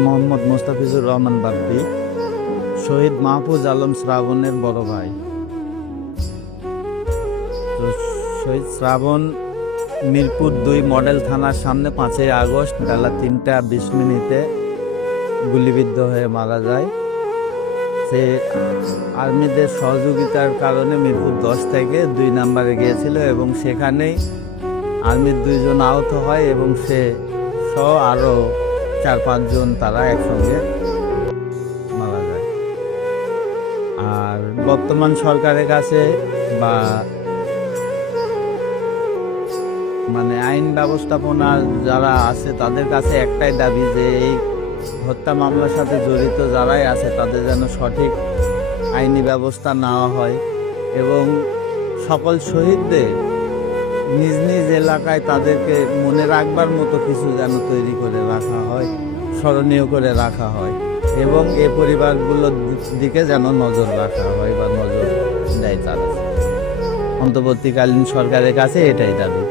মোহাম্মদ মোস্তাফিজুর রহমান বাপ্পি শহীদ মাহফুজ আলম শ্রাবণের বড় ভাই। তো শহীদ শ্রাবণ মিরপুর দুই মডেল থানার সামনে পাঁচই আগস্ট বেলা তিনটা বিশ মিনিটে গুলিবিদ্ধ হয়ে মারা যায়। সে আর্মিদের সহযোগিতার কারণে মিরপুর দশ থেকে দুই নাম্বারে গিয়েছিল এবং সেখানেই আর্মির দুইজন আহত হয় এবং সে সহ আরও চার, পাঁচজন তারা একসঙ্গে মারা যায়। আর বর্তমান সরকারের কাছে বা মানে আইন ব্যবস্থাপনা যারা আছে, তাদের কাছে একটাই দাবি যে এই হত্যা মামলার সাথে জড়িত যারাই আছে, তাদের যেন সঠিক আইনি ব্যবস্থা নেওয়া হয় এবং সকল শহীদদের নিজ নিজ এলাকায় তাদেরকে মনে রাখবার মতো কিছু যেন তৈরি করে রাখা হয়, স্মরণীয় করে রাখা হয় এবং এ পরিবারগুলোর দিকে যেন নজর রাখা হয় বা নজর দেয় তারা। অন্তর্বর্তীকালীন সরকারের কাছে এটাই দাবি।